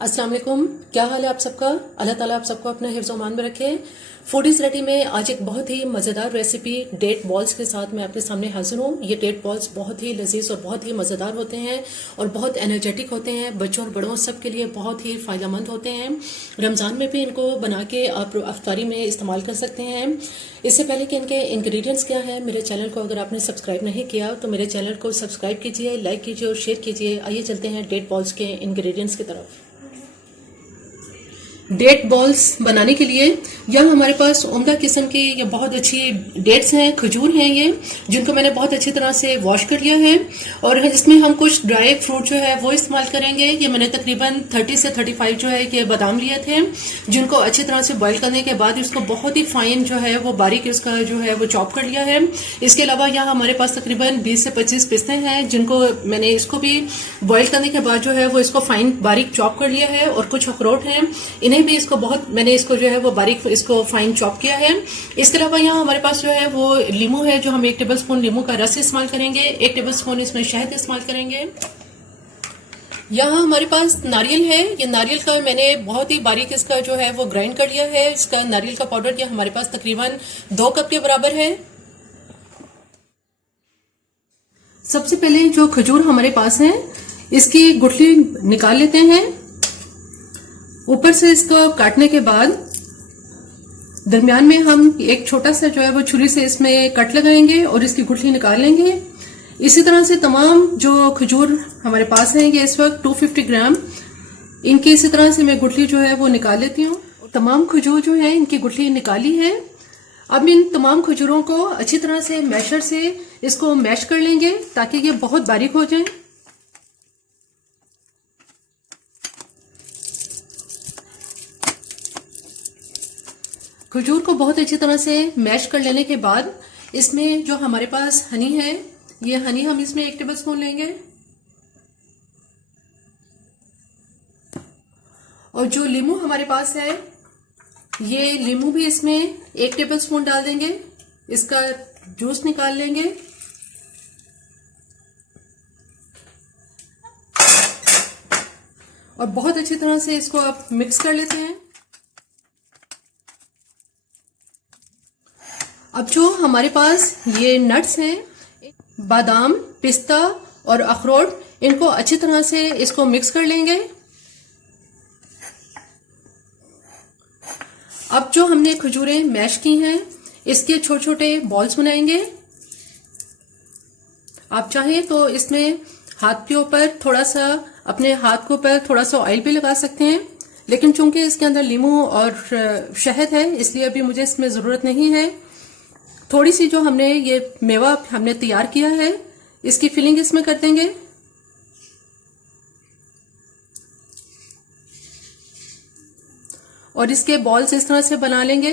अस्सलाम वालेकुम। क्या हाल है आप सबका? अल्लाह ताला आप सबको अपना हिफ्ज़ मान में रखे। फूडीज रेडी में आज एक बहुत ही मज़ेदार रेसिपी डेट बॉल्स के साथ मैं आपके सामने हाजिर हूँ। ये डेट बॉल्स बहुत ही लजीज और बहुत ही मज़ेदार होते हैं और बहुत एनर्जेटिक होते हैं। बच्चों और बड़ों सब के लिए बहुत ही फ़ायदेमंद होते हैं। रमज़ान में भी इनको बना के आप अफ्तारी में इस्तेमाल कर सकते हैं। इससे पहले कि इनके इंग्रेडिएंट्स क्या है, मेरे चैनल को अगर आपने सब्सक्राइब नहीं किया तो मेरे चैनल को सब्सक्राइब कीजिए, लाइक कीजिए और शेयर कीजिए। आइए चलते हैं डेट बॉल्स के इंग्रेडिएंट्स की तरफ। डेट बॉल्स बनाने के लिए यह हमारे पास उम्दा किस्म की ये बहुत अच्छी डेट्स हैं, खजूर हैं ये, जिनको मैंने बहुत अच्छी तरह से वॉश कर लिया है। और इसमें हम कुछ ड्राई फ्रूट जो है वो इस्तेमाल करेंगे। ये मैंने तकरीबन 30 से 35 जो है ये बादाम लिए थे, जिनको अच्छी तरह से बॉईल करने के बाद इसको बहुत ही फाइन जो है वो बारीक इसका जो है वो चॉप कर लिया है। इसके अलावा यहाँ हमारे पास तकरीबन 20 से 25 पिस्ते हैं, जिनको मैंने इसको भी बॉईल करने के बाद जो है वो इसको फाइन बारीक चॉप कर लिया है। और कुछ अखरोट हैं, इन्हें भी इसको बहुत मैंने इसको जो है वो बारीक इसको फाइन चॉप किया है। इसके अलावा यहाँ हमारे पास जो है वो लीमू है, जो हम 1 टेबलस्पून लीमू का रस इस्तेमाल करेंगे। 1 टेबलस्पून इसमें शहद इस्तेमाल करेंगे। यहाँ हमारे पास नारियल है। ये नारियल का मैंने बहुत ही बारीक इसका जो है वो ग्राइंड कर लिया है। इसका नारियल का पाउडर ये हमारे पास तकरीबन 2 कप के बराबर है। सबसे पहले जो खजूर हमारे पास है इसकी गुठली निकाल लेते हैं। ऊपर से इसको काटने के बाद दरमियान में हम एक छोटा सा जो है वो छुरी से इसमें कट लगाएंगे और इसकी गुठली निकाल लेंगे। इसी तरह से तमाम जो खजूर हमारे पास हैं, ये इस वक्त 250 ग्राम, इनकी इसी तरह से मैं गुठली जो है वो निकाल लेती हूँ। तमाम खजूर जो है इनकी गुठली निकाली है। अब इन तमाम खजूरों को अच्छी तरह से मैशर से इसको मैश कर लेंगे ताकि ये बहुत बारीक हो जाए। खजूर को बहुत अच्छी तरह से मैश कर लेने के बाद इसमें जो हमारे पास हनी है, ये हनी हम इसमें 1 टेबलस्पून लेंगे। और जो लीमू हमारे पास है, ये लीमू भी इसमें 1 टेबलस्पून डाल देंगे। इसका जूस निकाल लेंगे। और बहुत अच्छी तरह से इसको आप मिक्स कर लेते हैं। अब जो हमारे पास ये नट्स हैं, बादाम, पिस्ता और अखरोट, इनको अच्छी तरह से इसको मिक्स कर लेंगे। अब जो हमने खजूरें मैश की हैं, इसके छोटे छोटे बॉल्स बनाएंगे। आप चाहें तो इसमें हाथ के ऊपर थोड़ा सा, अपने हाथ के ऊपर थोड़ा सा ऑयल भी लगा सकते हैं, लेकिन चूंकि इसके अंदर लीमू और शहद है इसलिए अभी मुझे इसमें जरूरत नहीं है। थोड़ी सी जो हमने ये मेवा हमने तैयार किया है, इसकी फिलिंग इसमें कर देंगे। और इसके बॉल्स इस तरह से बना लेंगे।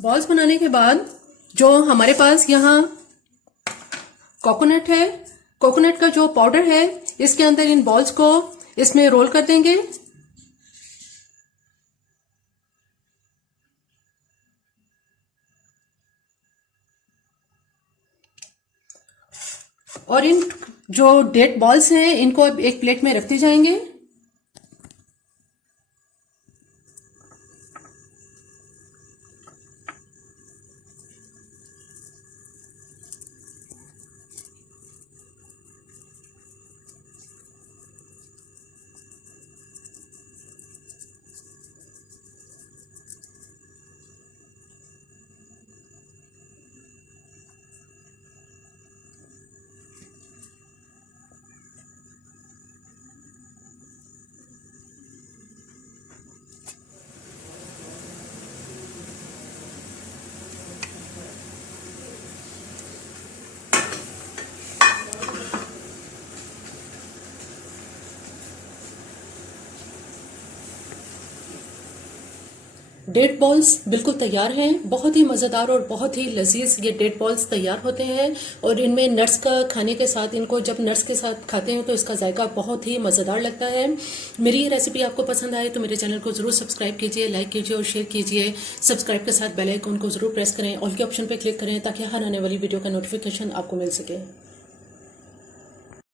बॉल्स बनाने के बाद जो हमारे पास यहाँ कोकोनट है, कोकोनट का जो पाउडर है, इसके अंदर इन बॉल्स को इसमें रोल कर देंगे। और इन जो डेट बॉल्स हैं इनको एक प्लेट में रखते जाएंगे। डेट बॉल्स बिल्कुल तैयार हैं। बहुत ही मज़ेदार और बहुत ही लजीज ये डेट बॉल्स तैयार होते हैं और इनमें नट्स का खाने के साथ, इनको जब नट्स के साथ खाते हैं तो इसका जायका बहुत ही मज़ेदार लगता है। मेरी ये रेसिपी आपको पसंद आए तो मेरे चैनल को ज़रूर सब्सक्राइब कीजिए, लाइक कीजिए और शेयर कीजिए। सब्सक्राइब के साथ बेल आइकन को ज़रूर प्रेस करें, ऑल के ऑप्शन पर क्लिक करें ताकि हर आने वाली वीडियो का नोटिफिकेशन आपको मिल सके।